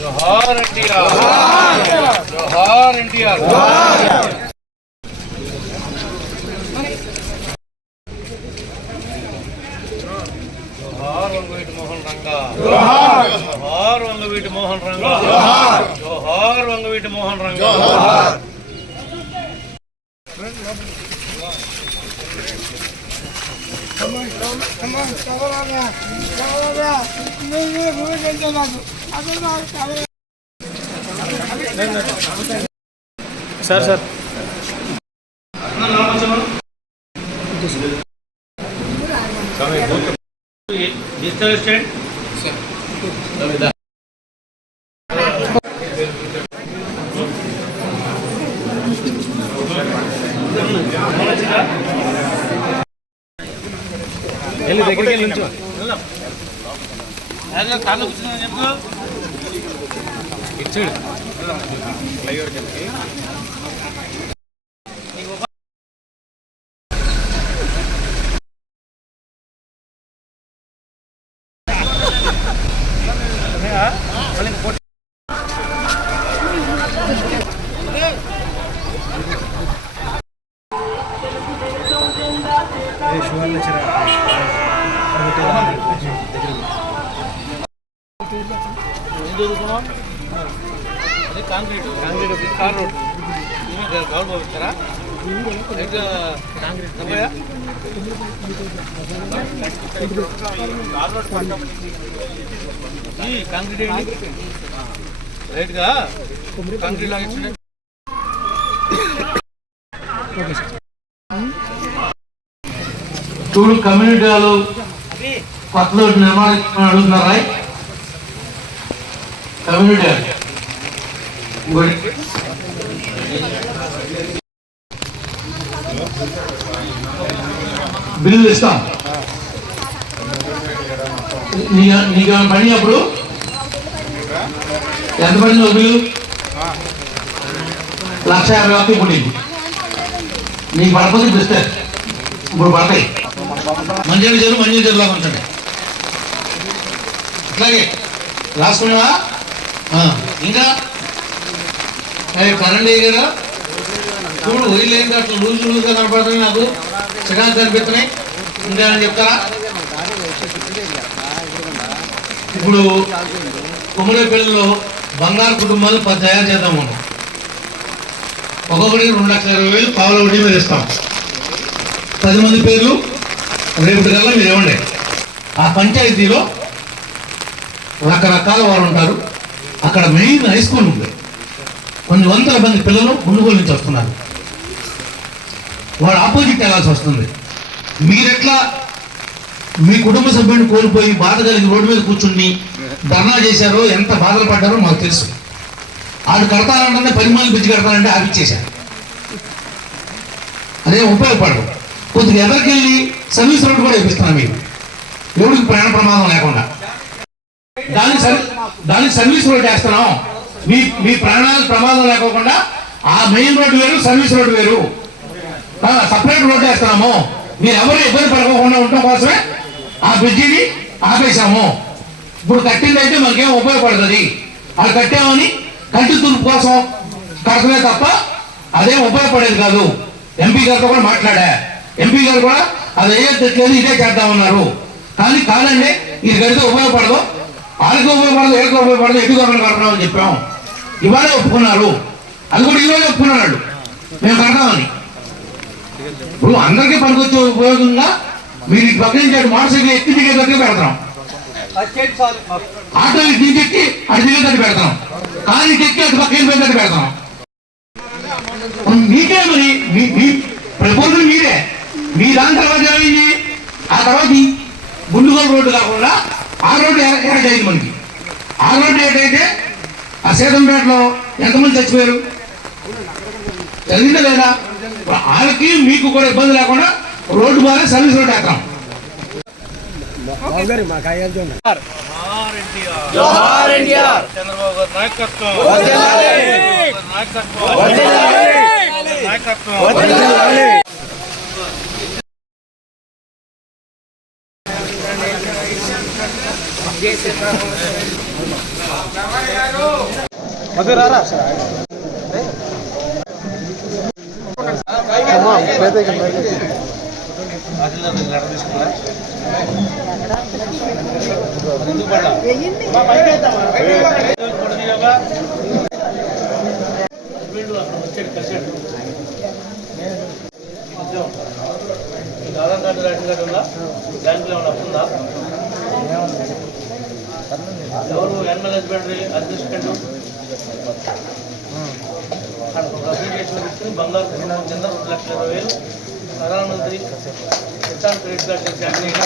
जोहार एनटीआर, जोहार एनटीआर। जोहार वंगवीट मोहन रंगा, जोहार। जोहार वंगवीट मोहन रंगा, जोहार। जोहार वंगवीट मोहन रंगा, जोहार। सर सर डिजिटल स्टैंड దగ్గరికి వెళ్ళి కాళ్ళు కూర్చున్నా చెప్పు ఇచ్చాడు అదే కాంక్రీట్ కార్ రోడ్ గౌడ్ పంపిస్తారా కాంక్రీట్ ఏంటి రైట్గా కాంక్రీట్ లాగా చూడు కమ్యూనిటీ హాలు కొత్తలో నిర్మాణం అడుగుతున్నారా కమ్యూనిటీ హాల్ బిల్లు ఇస్తాం నీకు పని అప్పుడు ఎంత పడింది ఒక బిల్లు 1,50,000 పడింది నీకు పడకపోతే ఇస్తే ఇప్పుడు పడతాయి మంచిగా చేరు మంచిగా చేరులాగా ఉంచండి అట్లాగే రాసుకునేవా ఇంకా కరెంట్ కదా చూడు ఒయిల్ ఏంటి అట్లా లూజ్గా కనపడుతున్నాయి నాకు చికాకు కనిపిస్తున్నాయి ఇంకా అని చెప్తారా ఇప్పుడు కుమ్మరేపల్లిలో బంగారు కుటుంబాలు 10 తయారు చేద్దాం మనం ఒక్కొక్కడికి 2,20,000 పావుల వడ్డీ మీద ఇస్తాం 10 మంది పేర్లు రేపటి కల్లా మీరు ఇవ్వండి ఆ పంచాయతీలో రకరకాల వారు ఉంటారు అక్కడ మెయిన్ హై స్కూల్ ఉంది కొన్ని వందల మంది పిల్లలు గుండుగోలు నుంచి వస్తున్నారు వాడు ఆపోజిట్ వెళ్ళాల్సి వస్తుంది మీరెట్లా మీ కుటుంబ సభ్యుడిని కోల్పోయి బాధ కలిగి రోడ్డు మీద కూర్చుని ధర్నా చేశారో ఎంత బాధలు పడ్డారో మాకు తెలుసు ఆడు కడతానంటే 10 మంది పిచ్చి కడతానంటే ఆపిచ్చేశారు అదే ఉపయోగపడదు కొద్దిగా ఎదరికెళ్ళి సర్వీస్ రోడ్డు కూడా ఇప్పిస్తున్నాం మీరు ఎవరికి ప్రాణ ప్రమాదం లేకుండా దానికి సర్వీస్ రోడ్ వేస్తున్నాం మీ ప్రాణాలకు ప్రమాదం లేకోకుండా ఆ మెయిన్ రోడ్డు వేరు సర్వీస్ రోడ్డు వేరు సపరేట్ రోడ్డు వేస్తున్నాము మీరు ఎవరు ఇబ్బంది పడుకోకుండా ఉండటం కోసమే ఆ బ్రిడ్జిని ఆపేశాము ఇప్పుడు కట్టిందైతే మనకేం ఉపయోగపడుతుంది అది కట్టామని కంటి తూర్పు కోసం కడతమే తప్ప అదేం ఉపయోగపడేది కాదు ఎంపీ గారితో కూడా మాట్లాడా ఎంపీ గారు కూడా అది అయ్యేది ఇదే చేద్దామన్నారు కానీ కాదండి ఇది కడితే ఉపయోగపడదు వాళ్ళకి ఉపయోగపడదు ఏళ్ళకి ఉపయోగపడదు ఎటు గవర్నమెంట్ కడతాం అని చెప్పాము ఇవాళే ఒప్పుకున్నారు అది కూడా ఈరోజు ఒప్పుకున్నాడు మేము కడతామని ఇప్పుడు అందరికీ పనికొచ్చే ఉపయోగంగా మీరు ఈ పక్క నుంచి మోటార్ సైకిల్ ఎక్కి దిగేటట్టు పెడతాం ఆటో దిగెక్కి అటు దిగేటట్టు పెడతాం కారు ఎక్కి అటు పక్క వెళ్ళిపోయేటట్టు పెడతాం మీకే మరి మీ ప్రపోజల్ మీరే మీ దాని తర్వాత ఏమైంది ఆ తర్వాత గుండుగోలు రోడ్డు కాకుండా ఆ రోడ్డు ఏట అయింది మనకి ఆ రోడ్డు ఏటైతే ఆ సీతంపేటలో ఎంతమంది చచ్చిపోయారు జరిగిందా లేదా వాళ్ళకి మీకు కూడా ఇబ్బంది లేకుండా రోడ్డు బాగా సర్వీస్ రోడ్డు వేస్తాం జోహార్ ఎన్టీఆర్ చంద్రబాబు గారి నాయకత్వం నాయకత్వం మధు రారా ఆధార్ కార్డు రేషన్ కార్డు ఉందా బ్యాంకులో ఏమైనా అప్పుందా ఎవరు యానిమల్ హస్బెండరీ అసిస్టెంట్ అప్లికేషన్ ఇచ్చి బంగారు కుటుంబం కింద 2,20,000 ప్రధానమంత్రి కిసాన్ క్రెడిట్ కార్డు శాంక్షన్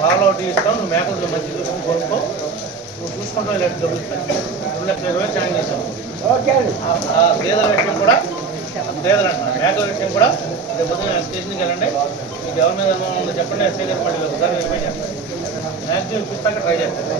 బాగా ఒకటి ఇస్తాం. నువ్వు మేకలు మంచి కొనుక్కో, నువ్వు చూసుకుంటావు. ఇలాంటి డబ్బులు 2,20,000 శాంక్షన్ చేసావు. ఆ పేదల విషయం కూడా లేదనంటున్నా. మేకల విషయం కూడా రేపు పొద్దున్న స్టేషన్కి వెళ్ళండి. మీకు ఎవరి మీద అనుమానం ఉందో చెప్పండి. ఎస్ఐ గారు మళ్ళీ ఒకసారి వెరిఫై చేస్తాను. మ్యాక్సిమం ఇప్పిస్తాక ట్రై చేస్తాను.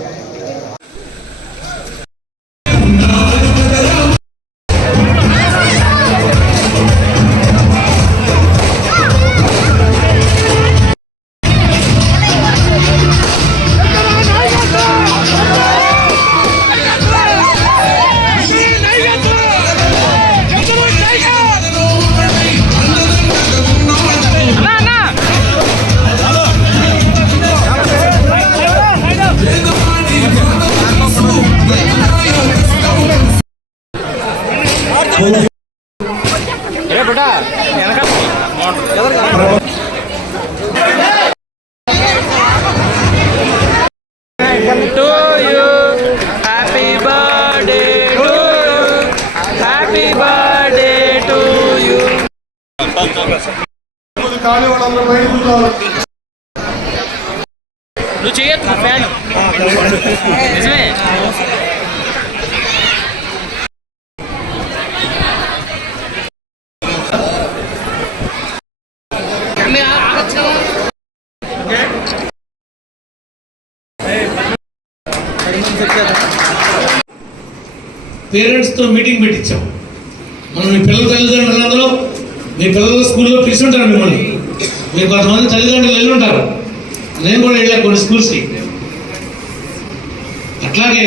నువ్వు చేయొచ్చు ఫ్యాన్ నిజమే. పేరెంట్స్తో మీటింగ్ పెట్టించాం. మనం మీ పిల్లల తల్లిదండ్రులందరూ మీ పిల్లల స్కూల్లో పిలిచి ఉంటారు. మిమ్మల్ని మీరు కొంతమంది తల్లిదండ్రులు వెళ్ళి ఉంటారు. నేను కూడా వెళ్ళాను కొన్ని స్కూల్స్కి. అట్లాగే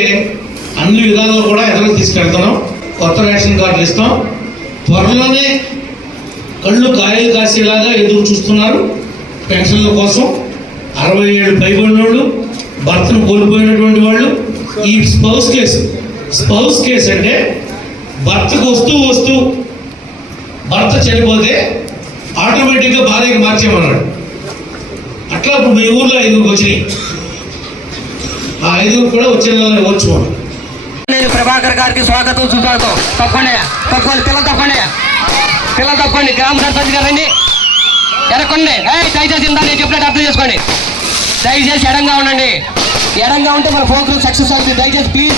అన్ని విధాలుగా కూడా ఎదురు తీసుకెళ్తున్నాం. కొత్త రేషన్ కార్డులు ఇస్తాం. త్వరలోనే కళ్ళు కాయలు కాసేలాగా ఎదురు చూస్తున్నారు పెన్షన్ల కోసం. 67 పైబడిన వాళ్ళు, భర్తను కోల్పోయినటువంటి వాళ్ళు. ఈ స్పౌస్ కేసు అంటే భర్తకు వస్తూ భర్త చనిపోతే ఆటోమేటిక్గా భార్యకి మార్చేమన్నాడు. అట్లా ఇప్పుడు మీ ఊర్లో 5 వచ్చినాయి. ఆ 5 కూడా వచ్చే నెలలో వచ్చు. ప్రభాకర్ గారికి స్వాగతం సుస్వాగతం. తప్పండి పిల్లలు తప్పండి. గ్రామ సర్పంచ్ గారండి ఎరకండి. దయచేసి ఇందా నేను చెప్పినట్టు అర్థం చేసుకోండి. దయచేసి ఎడంగా ఉండండి. ఎడంగా ఉంటే మన ప్రోగ్రామ్ సక్సెస్ అవుతుంది. దయచేసి ప్లీజ్.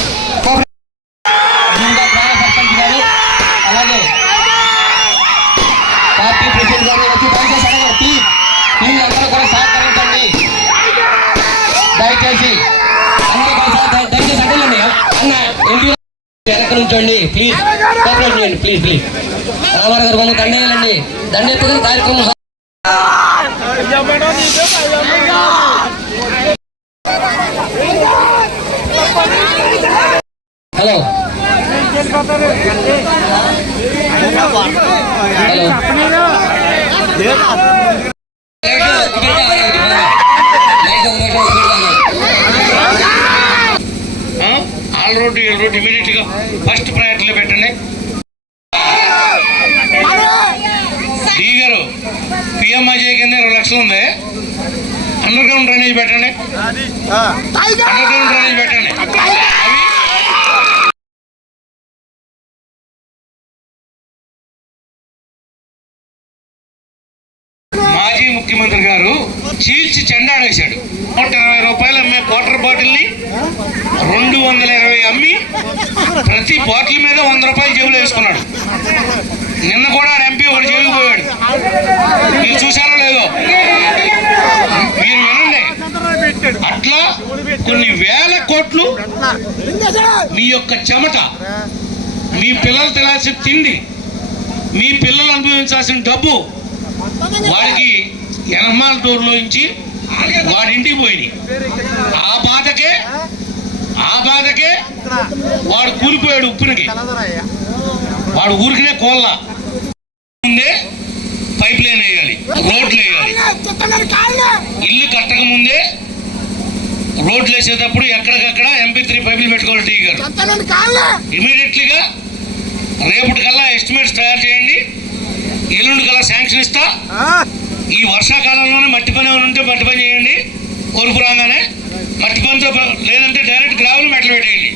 గ్రామ సర్పంచ్ గారు అలాగే పార్టీ ప్రెసిడెంట్ గారు వచ్చి దయచేసి అడగండి. ప్లీజ్ అందరూ కూడా సహకరించండి. దయచేసి అన్ని దయచేసి అడగండి. అన్న ఎన్టీ వెనక నుంచండి ప్లీజ్. కోఆపరేట్ చేయండి ప్లీజ్. రామారావు గారు మనం దండేయాలండి. దండెత్తుకుని కార్యక్రమం. హలో ఆల్ రోడ్డు ఇమీడియట్గా ఫస్ట్ ప్రయారిటీలో పెట్టండి. డి గారు పిఎంఐజే కింద 20 లక్షలు ఉంది. అండర్ గ్రౌండ్ డ్రైనేజ్ పెట్టండి. మాజీ ముఖ్యమంత్రి గారు చీల్చి చెండాడేశాడు. 120 రూపాయలు అమ్మే వాటర్ బాటిల్ని 220 అమ్మి ప్రతి బాటిల్ మీద 100 రూపాయలు జేబులో వేసుకున్నాడు. నిన్న కూడా ఎంపీ ఒకటి జైలుకు పోయాడు. మీరు చూశారో లేదో? మీరు వినండి. అట్లా కొన్ని వేల కోట్లు మీ యొక్క చెమట, మీ పిల్లలు తినాల్సిన తిండి, మీ పిల్లలు అనుభవించాల్సిన డబ్బు వాడికి ఎనమాల డోర్లో నుంచి వాడి ఇంటికి పోయినాయి. ఆ బాధకే వాడు కూలిపోయాడు ఉప్పునికి. వాడు ఊరికినే కోళ్ళ ముందే పైప్ లైన్ వేయాలి, రోడ్లు వేయాలి. ఇల్లు కట్టక ముందే రోడ్లు వేసేటప్పుడు ఎక్కడికక్కడ MP3 పైపులు పెట్టుకోవాలి. టీ గారు ఇమీడియట్లీగా రేపటికల్లా ఎస్టిమేట్స్ తయారు చేయండి. ఎల్లుండి కల్లా శాంక్షన్ ఇస్తా. ఈ వర్షాకాలంలోనే మట్టి పని ఉంటే మట్టి పని చేయండి. కొరుపు రాగానే మట్టి పనితో, లేదంటే డైరెక్ట్ గ్రావెల్ మెట్లు పెట్టేయండి.